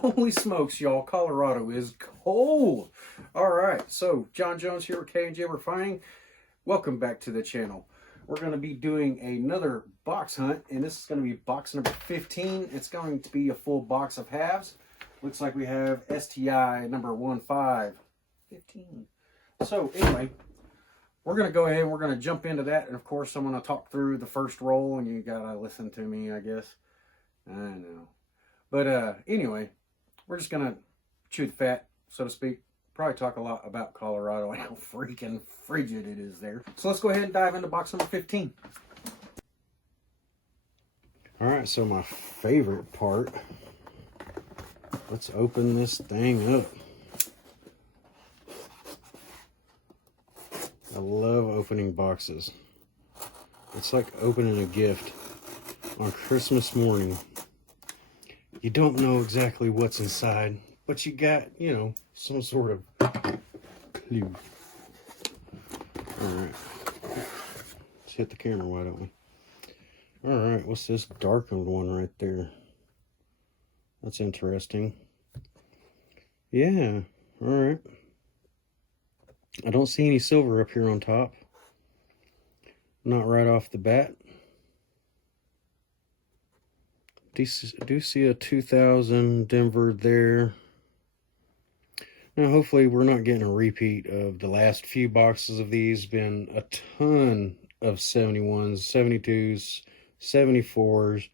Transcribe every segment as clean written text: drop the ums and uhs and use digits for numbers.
Holy smokes, y'all, Colorado is cold. All right, so John Jones here with kandjrefining. Welcome back to the channel. We're going to be doing another box hunt, and this is going to be box number 15. It's going to be a full box of halves. Looks like we have STI number 1515. So anyway, we're going to go ahead and we're going to jump into that. And of course, I'm going to talk through the first roll, and you got to listen to me, I guess. I know. But anyway, we're just going to chew the fat, so to speak. Probably talk a lot about Colorado and how freaking frigid it is there. So let's go ahead and dive into box number 15. All right, so my favorite part. Let's open this thing up. I love opening boxes. It's like opening a gift on Christmas morning. You don't know exactly what's inside, but you got, you know, some sort of clue. All right. Let's hit the camera, why don't we? All right, what's this darkened one right there? That's interesting. Yeah, all right. I don't see any silver up here on top. Not right off the bat. Do see a 2000 Denver there. Now, hopefully we're not getting a repeat of the last few boxes of these. Been a ton of 71s, 72s, 74s,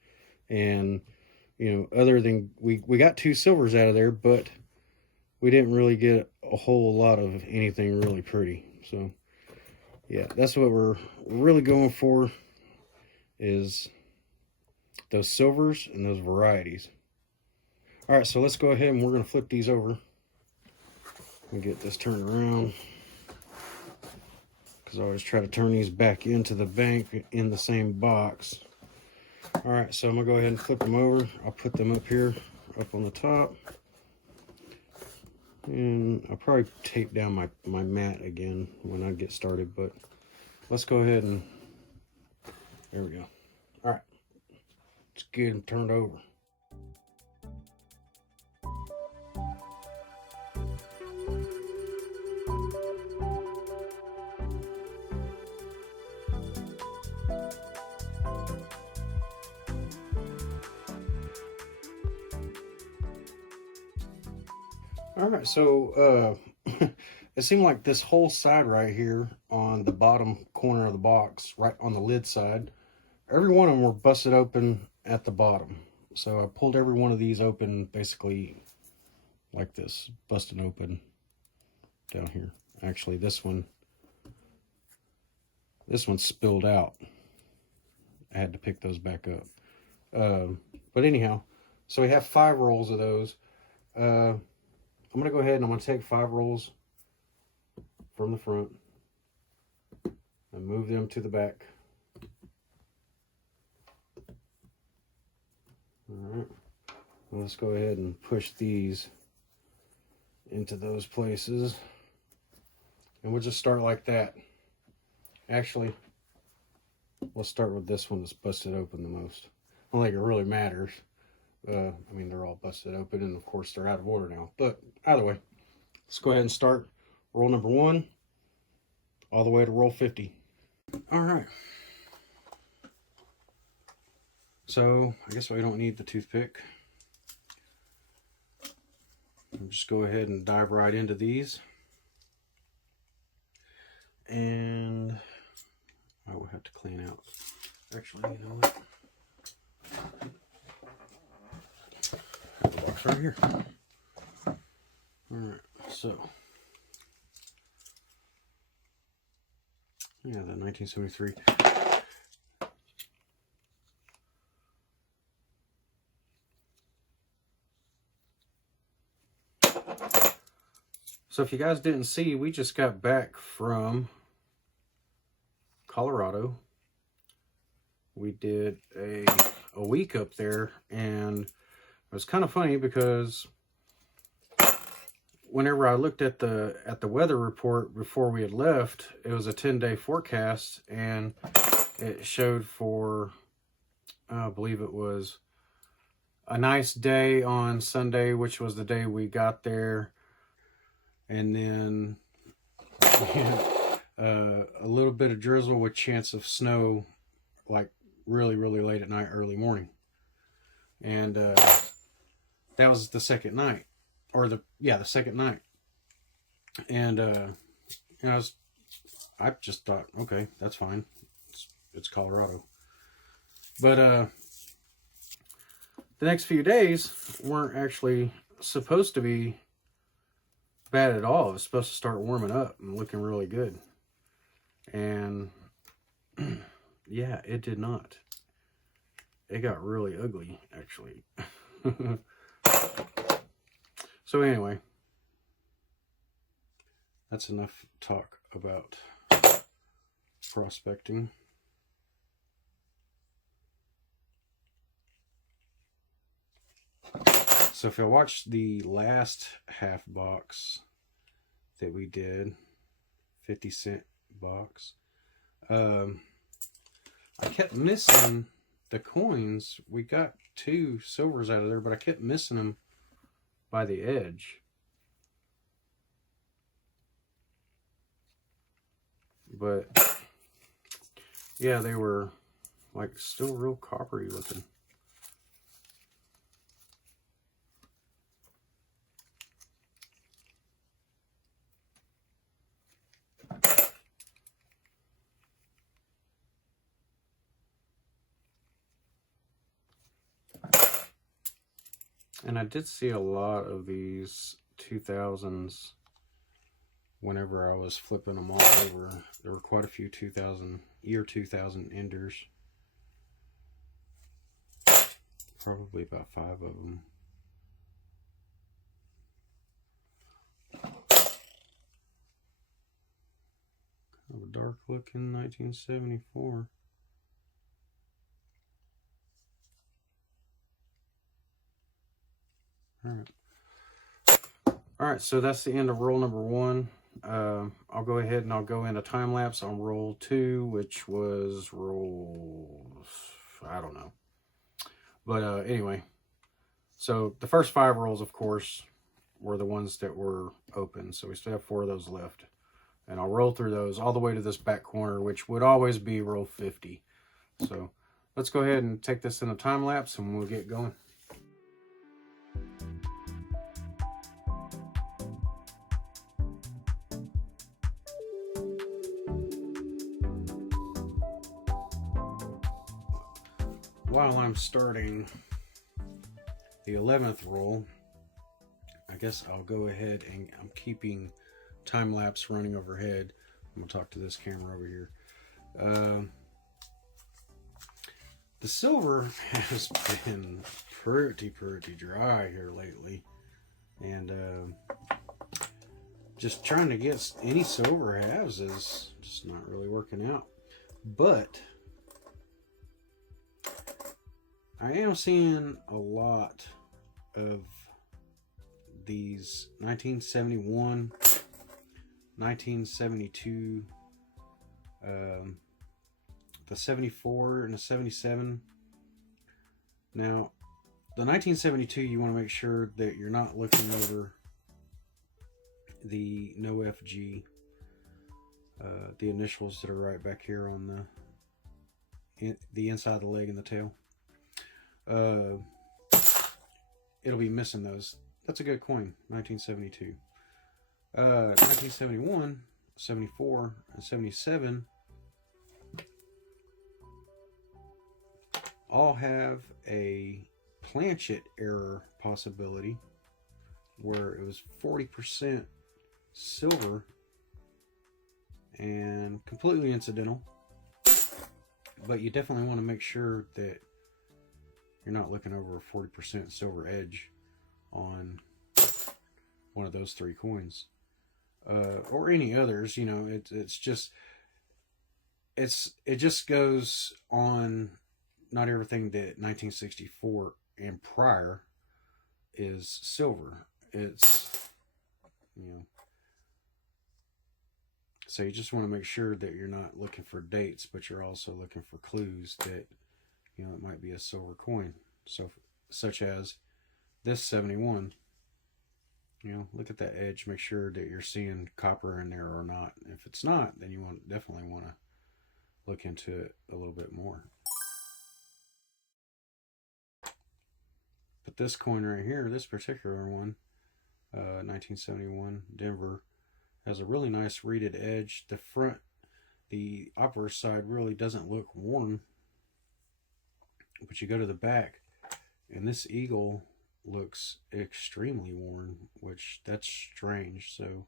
and, you know, other than we got 2 silvers out of there, but we didn't really get a whole lot of anything really pretty. So, yeah, that's what we're really going for, is those silvers and those varieties. All right, so let's go ahead and we're going to flip these over and get this turned around, because I always try to turn these back into the bank in the same box. All right, so I'm going to go ahead and flip them over. I'll put them up here, up on the top. And I'll probably tape down my mat again when I get started, but let's go ahead and, there we go. All right, let's get them turned over. All right, so it seemed like this whole side right here on the bottom corner of the box, right on the lid side, every one of them were busted open at the bottom. So I pulled every one of these open basically like this, busted open down here. Actually, this one spilled out. I had to pick those back up. But anyhow, so we have 5 rolls of those. I'm going to go ahead and I'm going to take 5 rolls from the front and move them to the back. All right. Let's go ahead and push these into those places. And we'll just start like that. Actually, let's start with this one that's busted open the most. I don't think it really matters. I mean, they're all busted open, and of course they're out of order now. But either way, let's go ahead and start roll number 1 all the way to roll 50. All right. So I guess we don't need the toothpick. I'll just go ahead and dive right into these. And I will have to clean out. Actually, you know what? The box right here. All right, so yeah, the 1973. So if you guys didn't see, we just got back from Colorado. We did a week up there, and it was kind of funny because whenever I looked at the weather report before we had left, it was a 10-day forecast, and it showed for, I believe it was a nice day on Sunday, which was the day we got there. And then a little bit of drizzle with chance of snow, like really, really late at night, early morning. And that was the second night, or the second night. And I just thought, okay, that's fine. It's Colorado. But the next few days weren't actually supposed to be bad at all. It was supposed to start warming up and looking really good. And yeah, it did not. It got really ugly, actually. So anyway, that's enough talk about prospecting. So if I watched the last half box that we did, 50-cent box, I kept missing the coins. We got 2 silvers out of there, but I kept missing them by the edge. But yeah, they were like still real coppery looking. And I did see a lot of these 2000s whenever I was flipping them all over. There were quite a few year 2000 enders. Probably about 5 of them. Kind of a dark looking 1974. All right, so that's the end of roll number 1. I'll go ahead and I'll go into time lapse on roll 2, which was roll, I don't know. But anyway, so the first 5 rolls, of course, were the ones that were open. So we still have 4 of those left. And I'll roll through those all the way to this back corner, which would always be roll 50. So let's go ahead and take this in a time lapse and we'll get going. While I'm starting the 11th roll, I guess I'll go ahead and I'm keeping time lapse running overhead. I'm gonna talk to this camera over here. The silver has been pretty dry here lately, and just trying to get any silver halves is just not really working out. But I am seeing a lot of these 1971, 1972, the 74 and the 77. Now, the 1972, you want to make sure that you're not looking over the no FG, the initials that are right back here on the inside of the leg and the tail. It'll be missing those. That's a good coin. 1972, 1971, 74, and 77 all have a planchet error possibility where it was 40% silver and completely incidental. But you definitely want to make sure that you're not looking over a 40% silver edge on one of those 3 coins, or any others. You know, it just goes on. Not everything that 1964 and prior is silver. It's, you know, so you just want to make sure that you're not looking for dates, but you're also looking for clues that, you know, it might be a silver coin. So such as this 71. You know, look at that edge, make sure that you're seeing copper in there or not. If it's not, then you definitely want to look into it a little bit more. But this coin right here, this particular one, 1971 Denver, has a really nice reeded edge. The front, the upper side really doesn't look worn, but you go to the back and this eagle looks extremely worn, which that's strange. So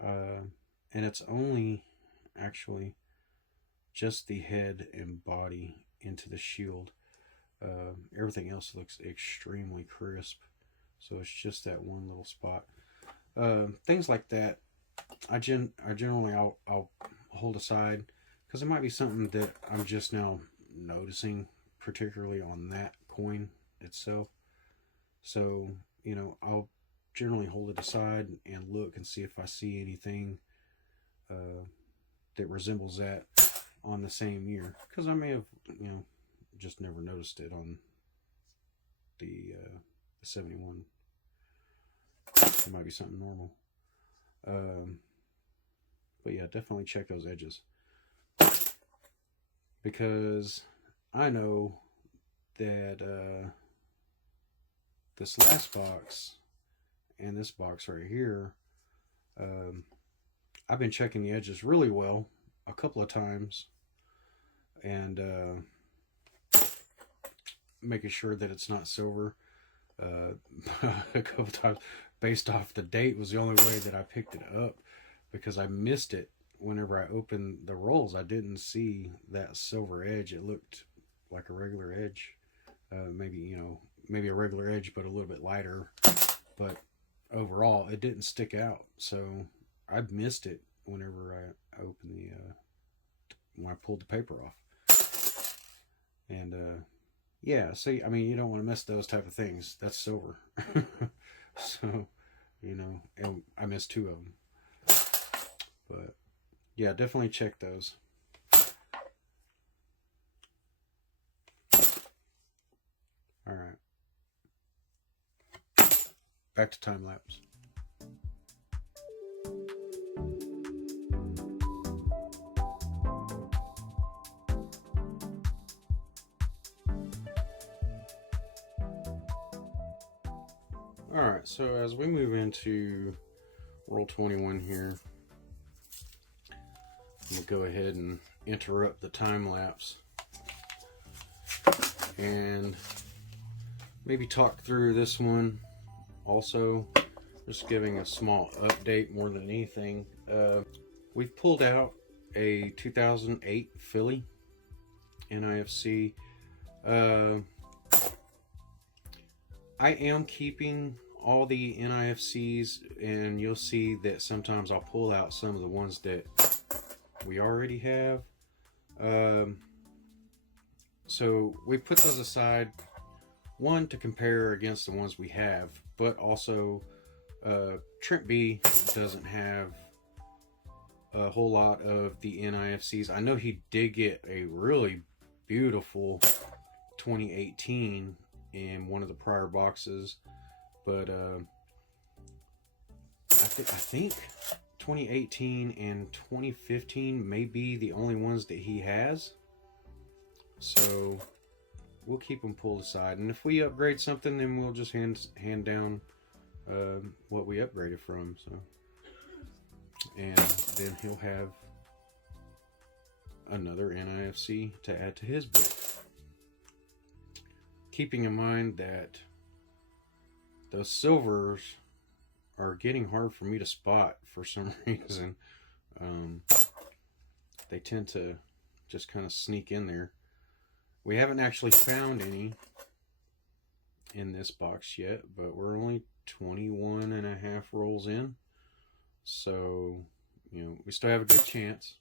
and it's only actually just the head and body into the shield. Everything else looks extremely crisp, so it's just that one little spot. Things like that I generally I'll hold aside, because it might be something that I'm just now noticing, particularly on that coin itself. So, you know, I'll generally hold it aside and look and see if I see anything that resembles that on the same year, because I may have, you know, just never noticed it on the 71. It might be something normal. But yeah, definitely check those edges, because I know that this last box and this box right here, I've been checking the edges really well a couple of times, and making sure that it's not silver. A couple times, based off the date, was the only way that I picked it up, because I missed it whenever I opened the rolls. I didn't see that silver edge. It looked like a regular edge, maybe, you know, maybe a regular edge but a little bit lighter, but overall it didn't stick out. So I missed it whenever I opened the when I pulled the paper off. And yeah, see, I mean, you don't want to miss those type of things. That's silver. So, you know, and I missed two of them. But yeah, definitely check those. All right, back to time lapse. All right, so as we move into roll 21 here, I'm gonna go ahead and interrupt the time lapse and maybe talk through this one also, just giving a small update more than anything. We've pulled out a 2008 Philly NIFC. I am keeping all the NIFCs, and you'll see that sometimes I'll pull out some of the ones that we already have. So we put those aside, one, to compare against the ones we have, but also Trent B doesn't have a whole lot of the NIFCs. I know he did get a really beautiful 2018 in one of the prior boxes, but I think 2018 and 2015 may be the only ones that he has. So we'll keep them pulled aside, and if we upgrade something, then we'll just hand down what we upgraded from. So, and then he'll have another NIFC to add to his book. Keeping in mind that those silvers are getting hard for me to spot for some reason. They tend to just kind of sneak in there. We haven't actually found any in this box yet, but we're only 21 and a half rolls in, so, you know, we still have a good chance.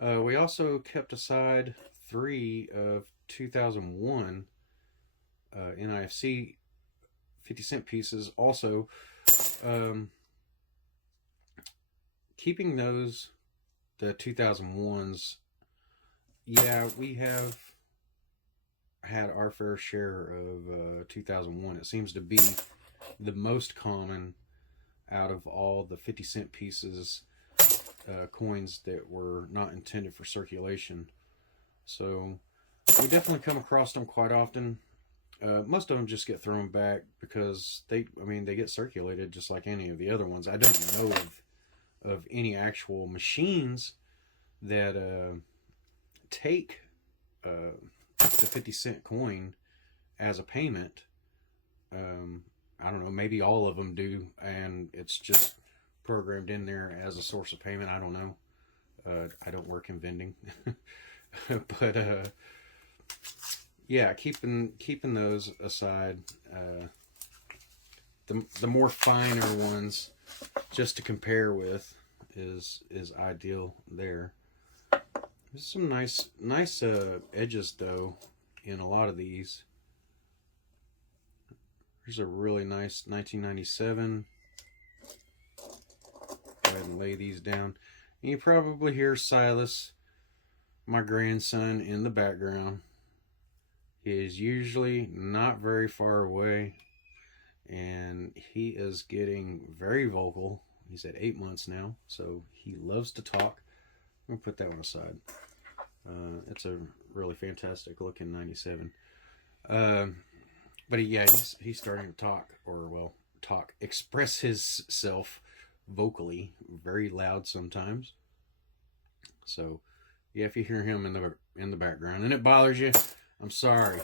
We also kept aside 3 of 2001 NIFC 50-cent pieces. Also, keeping those, the 2001s, yeah, we have had our fair share of 2001. It seems to be the most common out of all the 50-cent pieces, coins that were not intended for circulation. So we definitely come across them quite often. Most of them just get thrown back because they get circulated just like any of the other ones. I don't know of any actual machines that take the 50-cent coin as a payment. I don't know, maybe all of them do, and it's just programmed in there as a source of payment. I don't know. I don't work in vending. But yeah, keeping those aside, the more finer ones just to compare with is ideal there. There's some nice edges though in a lot of these. Here's a really nice 1997. Go ahead and lay these down. And you probably hear Silas, my grandson, in the background. He is usually not very far away, and he is getting very vocal. He's at 8 months now, so he loves to talk. I'm going to put that one aside. It's a really fantastic looking 97. But he's starting to talk, express himself vocally, very loud sometimes. So, yeah, if you hear him in the background and it bothers you, I'm sorry,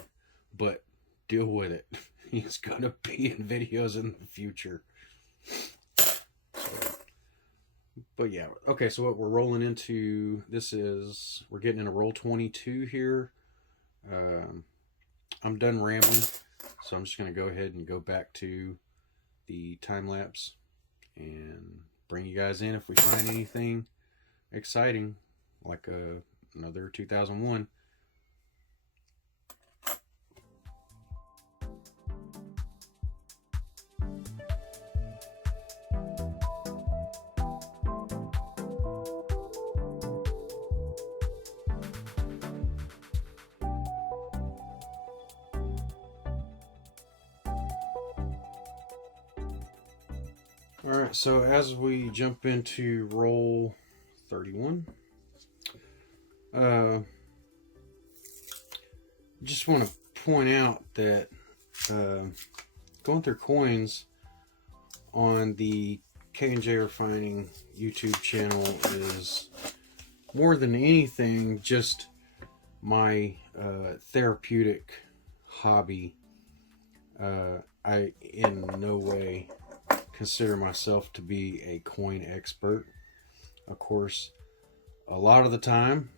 but deal with it. He's gonna be in videos in the future. So, but yeah, okay. So what we're rolling into, we're getting in a roll 22 here. I'm done rambling. So I'm just going to go ahead and go back to the time lapse and bring you guys in if we find anything exciting, like another 2001. Alright, so as we jump into roll 31, just want to point out that going through coins on the kandjrefining YouTube channel is more than anything just my therapeutic hobby. I in no way consider myself to be a coin expert. Of course, a lot of the time,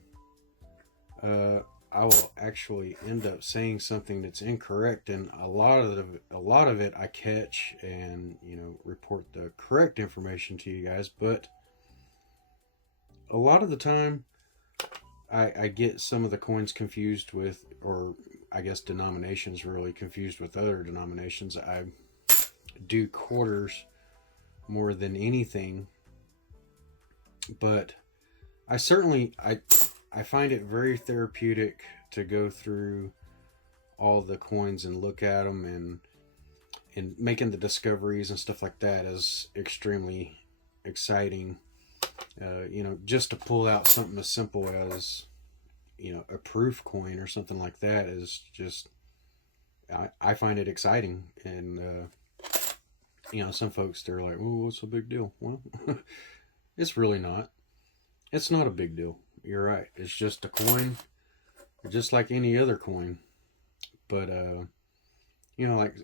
I will actually end up saying something that's incorrect, and a lot of it I catch and report the correct information to you guys. But a lot of the time, I get some of the coins confused with, or I guess denominations really confused with other denominations. I do quarters more than anything, but I find it very therapeutic to go through all the coins and look at them, and making the discoveries and stuff like that is extremely exciting. Just to pull out something as simple as a proof coin or something like that is just, I find it exciting. And some folks, they're like, oh, what's the big deal? Well, it's really not. It's not a big deal. You're right. It's just a coin, just like any other coin. But, like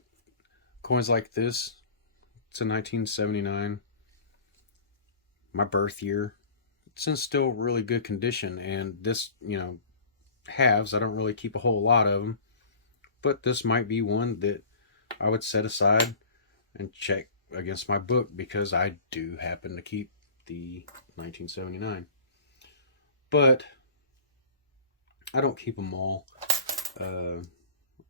coins like this, it's a 1979, my birth year. It's in still really good condition. And this, halves, I don't really keep a whole lot of them. But this might be one that I would set aside and check against my book, because I do happen to keep the 1979. But I don't keep them all.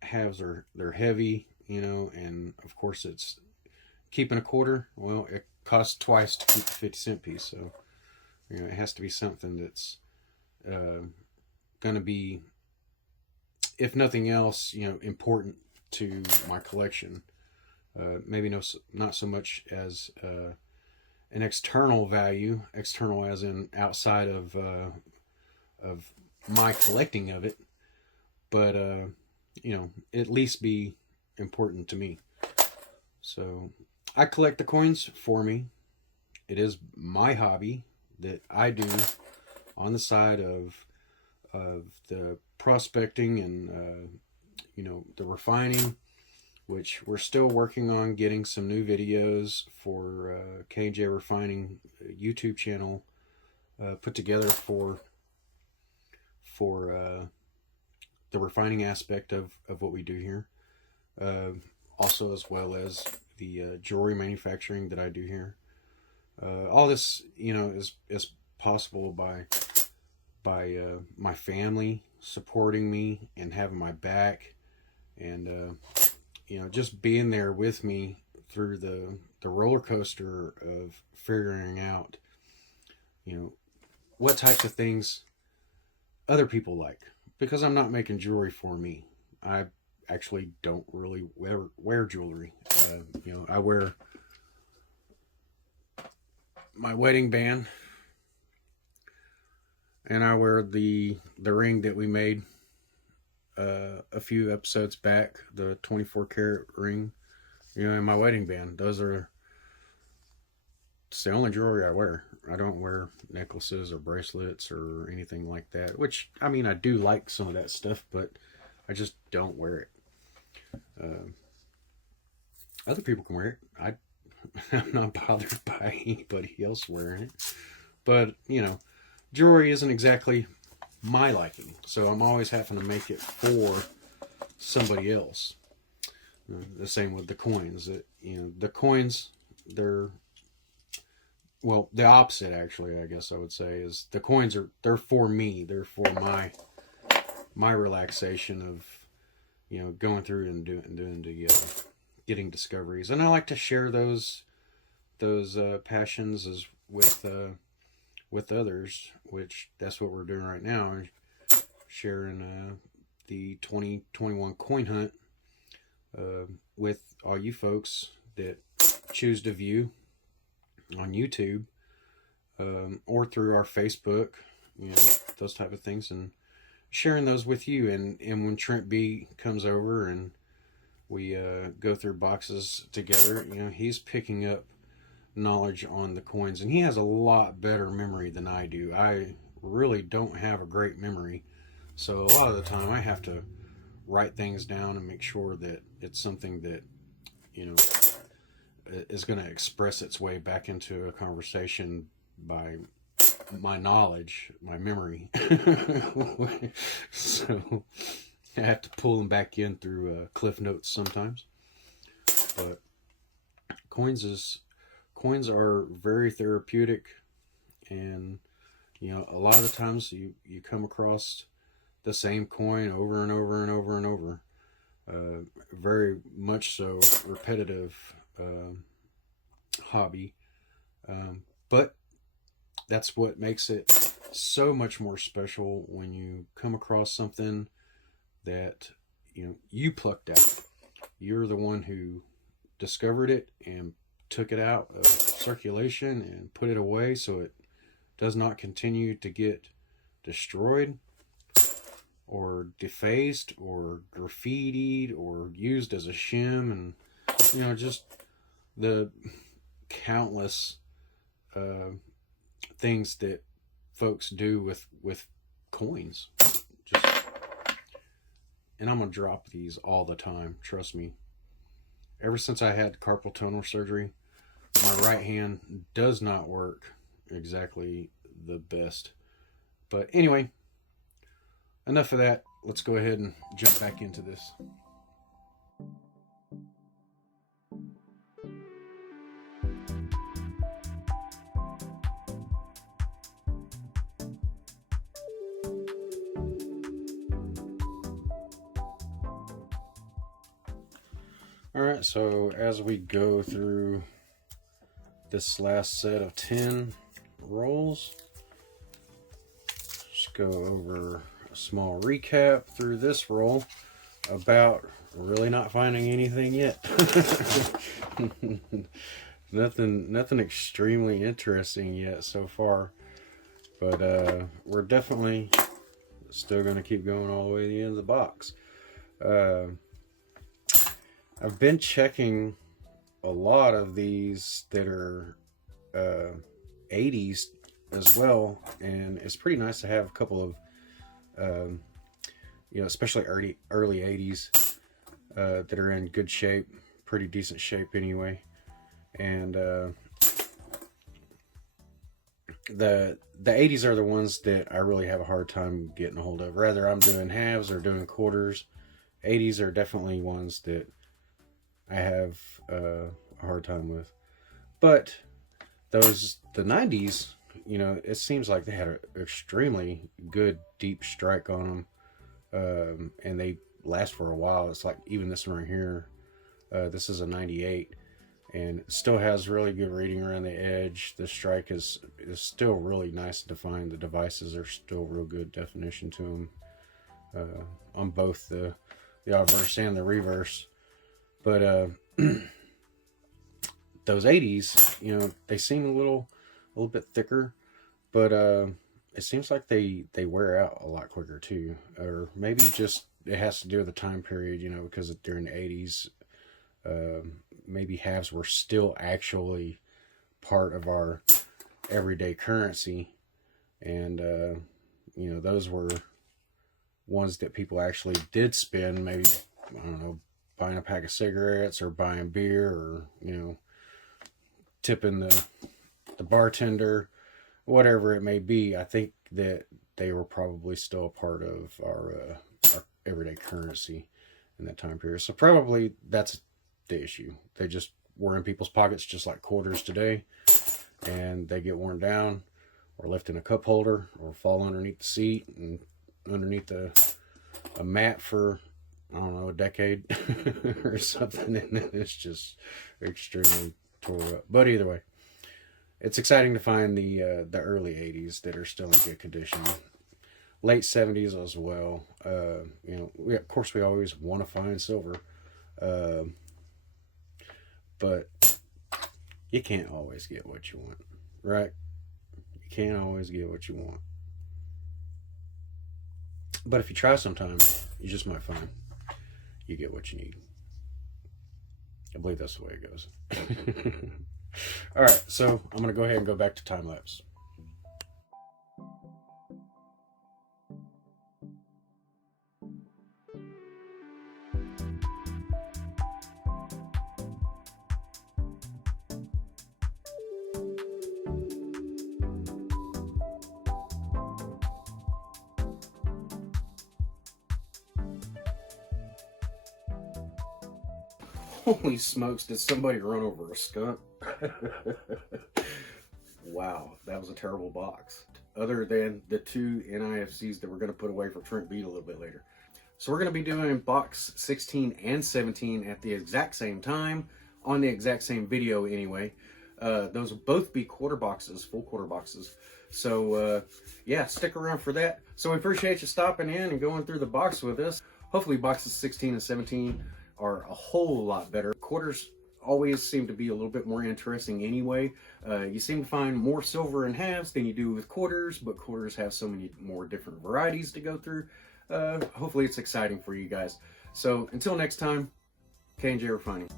Halves they're heavy, and of course it's keeping a quarter. Well, it costs twice to keep a 50-cent piece, so it has to be something that's going to be if nothing else, important to my collection. Maybe not so much as an external value, external as in outside of my collecting of it, but at least be important to me. So I collect the coins for me. It is my hobby that I do on the side of the prospecting and the refining, which we're still working on getting some new videos for KJ Refining YouTube channel put together for the refining aspect of what we do here. Also, as well as the jewelry manufacturing that I do here. All this, is possible by my family supporting me and having my back, and just being there with me through the roller coaster of figuring out, what types of things other people like. Because I'm not making jewelry for me. I actually don't really wear jewelry. I wear my wedding band, and I wear the ring that we made a few episodes back, the 24 karat ring, and my wedding band. It's the only jewelry I wear. I don't wear necklaces or bracelets or anything like that, which, I do like some of that stuff, but I just don't wear it. Other people can wear it. I'm not bothered by anybody else wearing it. But, jewelry isn't exactly my liking, so I'm always having to make it for somebody else. The same with the coins. The coins, they're, well, the opposite, actually, I guess I would say, is the coins they're for me. They're for my relaxation of, going through and doing the getting discoveries. And I like to share those passions as with others, which that's what we're doing right now, sharing the 2021 coin hunt with all you folks that choose to view on YouTube or through our Facebook, those type of things, and sharing those with you. And when Trent B comes over and we go through boxes together, he's picking up knowledge on the coins, and he has a lot better memory than I do. I really don't have a great memory, so a lot of the time I have to write things down and make sure that it's something that is going to express its way back into a conversation by my knowledge, my memory. So I have to pull them back in through Cliff Notes sometimes. But coins are very therapeutic, and a lot of the times you come across the same coin over and over and over and over. Very much so repetitive hobby, but that's what makes it so much more special when you come across something that you plucked out. You're the one who discovered it and took it out of circulation and put it away so it does not continue to get destroyed or defaced or graffitied or used as a shim, and just the countless things that folks do with coins. And I'm gonna drop these all the time, trust me. Ever since I had carpal tunnel surgery, my right hand does not work exactly the best. But anyway, enough of that. Let's go ahead and jump back into this. Alright, so as we go through this last set of 10 rolls, just go over small recap through this roll about really not finding anything yet. Nothing extremely interesting yet so far, but we're definitely still going to keep going all the way to the end of the box. I've been checking a lot of these that are 80s as well, and it's pretty nice to have a couple of you know, especially early 80s that are in good shape, pretty decent shape anyway. And the 80s are the ones that I really have a hard time getting a hold of. Rather I'm doing halves or doing quarters. 80s are definitely ones that I have a hard time with. But the 90s, you know, it seems like they had an extremely good deep strike on them, and they last for a while. It's like even this one right here, this is a 98, and it still has really good reading around the edge. The strike is still really nice and defined. The devices are still real good definition to them on both the obverse and the reverse. But those 80s, you know, they seem a little bit thicker, but it seems like they wear out a lot quicker too. Or maybe just it has to do with the time period, you know, because during the 80s, maybe halves were still actually part of our everyday currency, and you know, those were ones that people actually did spend, maybe, I don't know, buying a pack of cigarettes or buying beer, or, you know, tipping the bartender, whatever it may be. I think that they were probably still a part of our everyday currency in that time period. So probably that's the issue. They just were in people's pockets just like quarters today, and they get worn down or left in a cup holder or fall underneath the seat and underneath a mat for, I don't know, a decade or something, and then it's just extremely tore up. But either way, it's exciting to find the early 80s that are still in good condition. Late 70s as well. You know, of course we always want to find silver, but you can't always get what you want, right? You can't always get what you want. But if you try sometime, you just might find you get what you need. I believe that's the way it goes. All right, so I'm going to go ahead and go back to time lapse. Holy smokes, did somebody run over a skunk? Wow, that was a terrible box. Other than the two NIFCs that we're going to put away for Trent Beat a little bit later. So we're going to be doing box 16 and 17 at the exact same time, on the exact same video anyway. Those will both be quarter boxes, full quarter boxes. So yeah, stick around for that. So we appreciate you stopping in and going through the box with us. Hopefully boxes 16 and 17 are a whole lot better. Quarters always seem to be a little bit more interesting anyway. You seem to find more silver in halves than you do with quarters, but quarters have so many more different varieties to go through. Hopefully it's exciting for you guys. So until next time, K&J Refining.